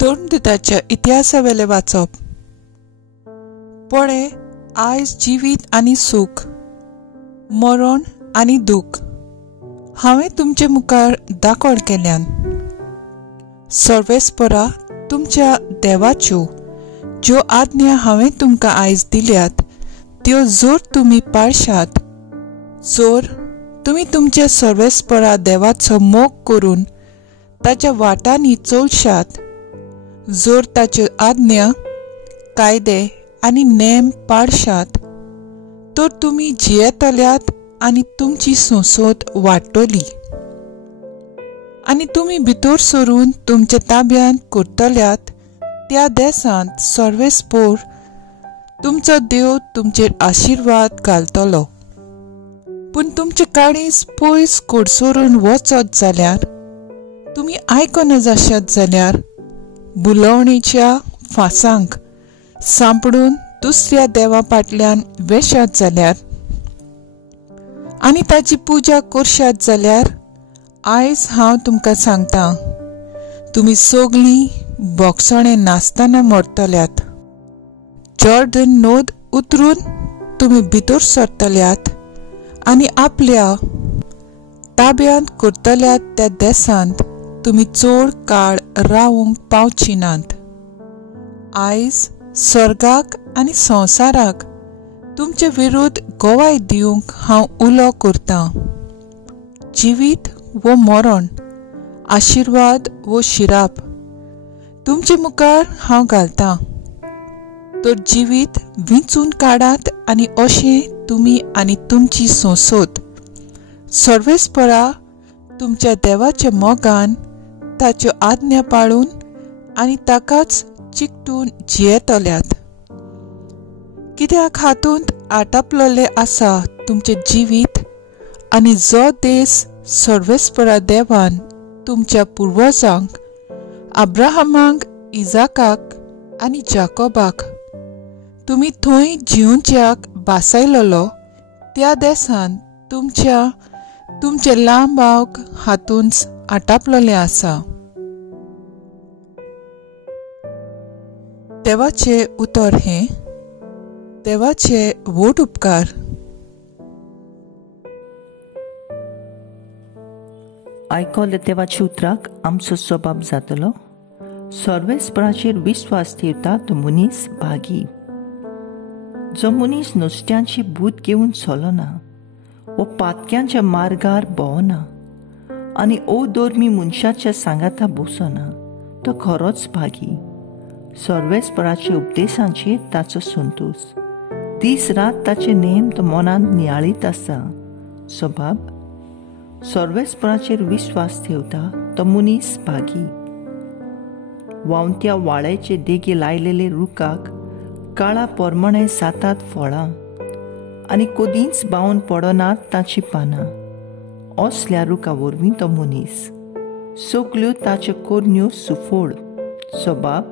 धर्मदूताच्या इतिहासावेले वाचप. पळय, आयज जिवीत आनी सूख, मरण आनी दूख हांवें तुमचे मुखार दाखोड केल्यान. सर्वेस्परा तुमच्या देवाच्यो ज्यो आज्ञा हांवें तुमकां आयज दिल्यात त्यो जोर तुमी पाळशात, जोर तुमी तुमच्या सर्वेस्परा देवाचो मोग करून ताच्या वाटांनी चलशात, जोर ताच्यो आज्ञा, कायदे आनी नेम पाळशात, तर तुमी जियेतल्यात आनी तुमची संसद वाडटली. आनी तुमी भितर सरून तुमच्या ताब्यांत करतल्यात त्या देशांत सर्वेस्पोर तुमचो देव तुमचेर आशिर्वाद घालतलो. पूण तुमचे काळीज पयस कोडसरून वचत जाल्यार, तुमी आयकना जाशात जाल्यार, बुलवणेच्या फासांक सांपडून दुसऱ्या देवा फाटल्यान वेशात जाल्यार आनी ताची पुजा करशात जाल्यार, आयज हांव तुमकां सांगतां, तुमी सगळीं बोगसणे नासतना मरतल्यात. जॉर्डन नोद उतरून तुमी भितर सरतल्यात आनी आपल्या ताब्यांत करतल्यात त्या देशांत तुमी चड काळ रावूंक पावची नात. आयज सर्गाक आनी संवसाराक तुमचे विरुद्ध गोवाय दिवंक हांव उलो करतां. जिवीत वो मरण, आशिर्वाद वो शिराप तुमचे मुखार हांव घालतां. तर जिवीत विंचून काडात आनी अशें तुमी आनी तुमची संसद सर्वेस्परा तुमच्या देवाच्या मोगान ताच्यो आज्ञा पाळून आनी ताकाच चिकटून जियेतल्यात. कित्याक हातूंत आटापलेले आसा तुमचे जिवीत आनी जो देश सर्वेस्परा देवान तुमच्या पुर्वजांक अब्राहमाक, इजाकाक आनी जाकोबाक तुमी थंय जिवच्याक बासायलोलो त्या देशांत तुमचे लांबावक हातूंच आटापलेले आसा. देवाचे उतर हे देवाचे व्हड उपकार. आयकले देवाच्या उतराक आमचो स्वभाव जातलो. सर्वेस्पराचेर विश्वास ठेवता तो मनीस भागी. जो मनीस नुस्त्यांची भूत घेवन चलना, वो पातक्यांच्या मार्गार भोवना आनी अधर्मी मनशाच्या सांगाता बसना, तो खरोच भागी. सर्वेस्पराच्या उपदेशांचेर ताचो संतोष, दीस रात ताचे नेम तो मनांत नियाळीत आसा. स्वभाव. सर्वेस्पराचेर विश्वास ठेवता तो मनीस भागी. वावत्या वाळ्याचे देगे लायलेले रुखाक काळा पोरमणे जातात फळां आनी कदींच बावन पडनात ताची पानां. असल्या रुखा वरवीं तो मनीस, सगल्यो ताच्यो कोरण्यो सुफोळ. स्वभाव.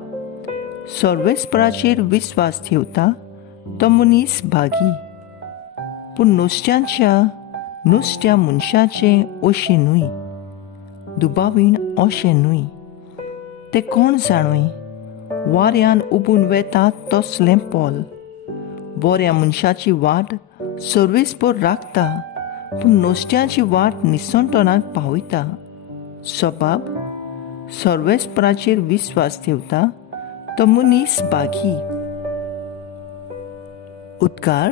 सर्वेस्पराचेर विश्वास ठेवता तो मनीस भागी. पूण नुस्त्या मनशाचें अशें न्हय, दुबावीण अशें न्हय. ते कोण जाणय, वाऱ्यान उबून वेता तसलें पोल. बऱ्या मनशाची वाट सर्वेस्पर राखता, पूण नुस्त्याची वाट निसंतोणाक पावयता. स्वभाव. सर्वेस्पराचेर विश्वास ठेवता तो मनीस भागी. उद्गार.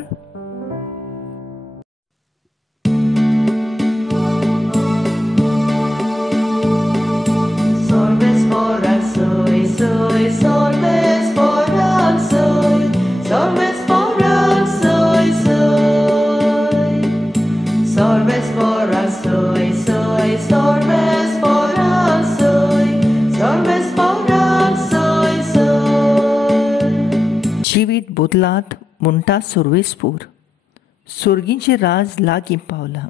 जिवीत बदलात म्हणटा सर्वेस्पर. सर्गींचे राज लागीं पावला.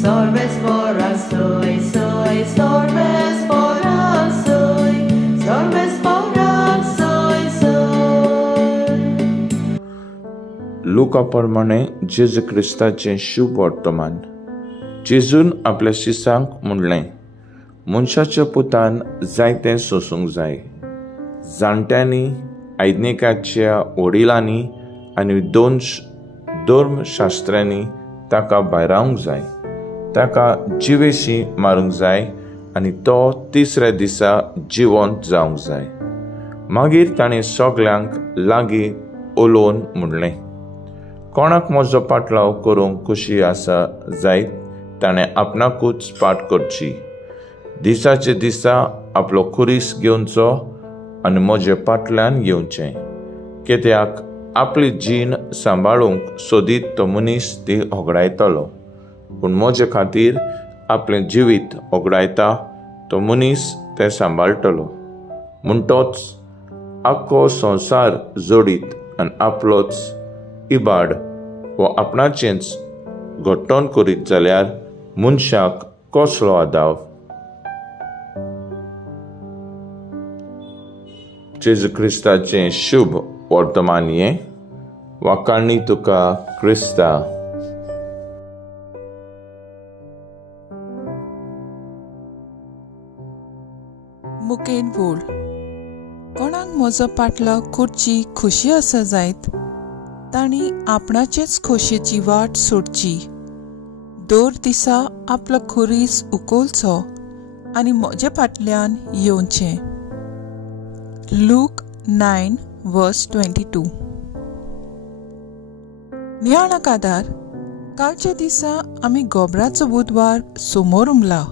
Sorbes por soy, sorbes por soy. लुका प्रमाणे जेजू क्रिस्ताचें शुभ वर्तमान. जेजून आपल्या शिसांक म्हणलें, मनशाच्या पुतान जायतें सोसूंक जाय. जाणट्यांनी, आयदनिकाच्या वडिलांनी आनी धर्मशास्त्र्यांनी ताका भायरावंक जाय. ताका जिवेशी मारूंक जाय आनी तो तिसऱ्या दिसा जिवंत जावंक जाय. मागीर ताणें सगल्यांक लागीं उलोवन म्हणलें, कोणाक म्हजो पाटलाव करूंक खोशी आसा जायत ताणें आपणाकूच पाट करची. दिसाचे दिसा आपलो खुरीस घेवचो आनी म्हजे फाटल्यान येवचें. कित्याक आपली जीण सांबाळूंक सोदीत तो मनीस ती होगडायतलो, पूण म्हजे खातीर आपलें जिवीत होगडायता तो मनीस तें सांबाळटलो. म्हणटोच आख्खो संवसार जोडीत आनी आपलोच इबाड वो आपणाचेंच घट्टण करीत जाल्यार मनशाक कसलो आदाव. जेजू क्रिस्ताचें शुभ वर्तमान हें. वाखाणणी तुका क्रिस्ता. मुखेल बोल. कोणाक म्हजो पाटलाव करची खोशी आसा जायत तांणी आपणाचेच खोशेची वाट सोडची. दर दिसा आपलो खुरीस उखलचो आनी म्हजे फाटल्यान येवचें. लूक 9:22. नियाळाक आदार. कालच्या दिसा आमी गोबराचो बुधवार समोर उमला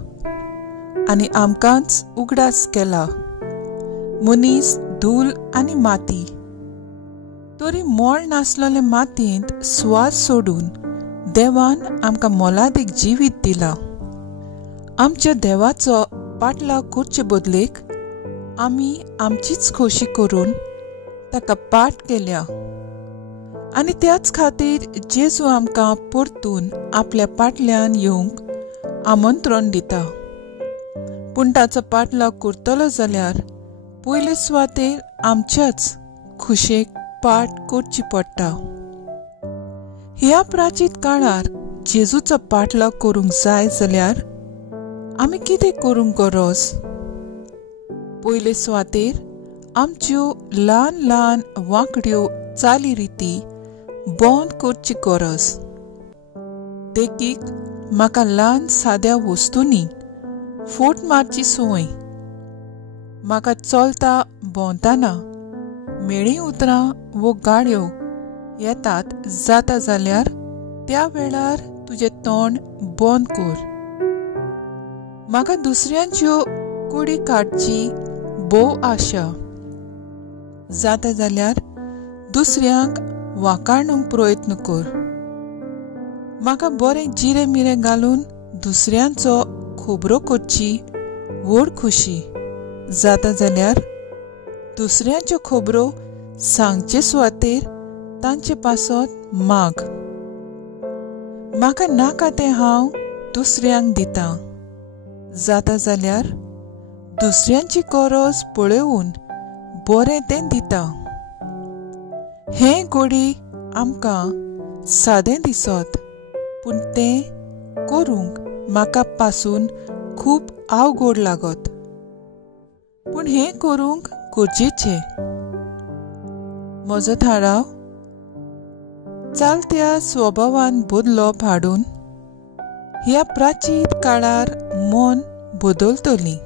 आनी आमकांच उगडास केला. मनीस, धूल आनी माती. तरी मोळ नासलोले मातयेंत स्वास सोडून देवान आमकां मोलादीक जिवीत दिला. आमच्या देवाचो पाटलाव करचे बदलेक आमी आमचीच खोशी करून ताका पाट केल्या आनी त्याच खातीर जेजू आमकां परतून आपल्या पाटल्यान येवंक आमंत्रण दिता. पूण ताचो पाटलाव करतलो जाल्यार पयले सुवातेर आमच्याच खुशेक पाट करची पडटा. ह्या प्राचीन काळार जेजूचो पाटलाव करूंक जाय जाल्यार आमी कितें करूंक गरज? पयले सुवातेर आमच्यो ल्हान ल्हान वांकड्यो चाली रिती बंद करची गरज. देखीक म्हाका ल्हान साद्या वस्तूंनी फोट मारची संवय. म्हाका चलता भोंवतना मेळीं उतरां वो गाडयो येतात जाता जाल्यार त्या वेळार तुजें तोंड बंद कर. म्हाका दुसऱ्यांच्यो कुडी काडची भोव आशा. जाता जाल्यार दुसऱ्यांक वाखाणूंक प्रयत्न कर. म्हाका बरें जिरें मिरें घालून दुसऱ्यांचो खोबरो करची व्हड खोशी. जाता जाल्यार दुसऱ्यांच्यो खोबरो सांगचे सुवातेर तांचे पासत माग. म्हाका नाका तें हांव दुसऱ्यांक दितां. जाता जाल्यार दुसऱ्यांची गरज पळोवन बरें तें दितां. हें घोडी आमकां सादें दिसत, पूण तें करूंक म्हाका पासून खूब आवगोड लागत. पूण हें करूंक गरजेचें. म्हजो थाराव चालत्या स्वभावान बदलप हाडून ह्या प्राचीन काळार मन बदलतली.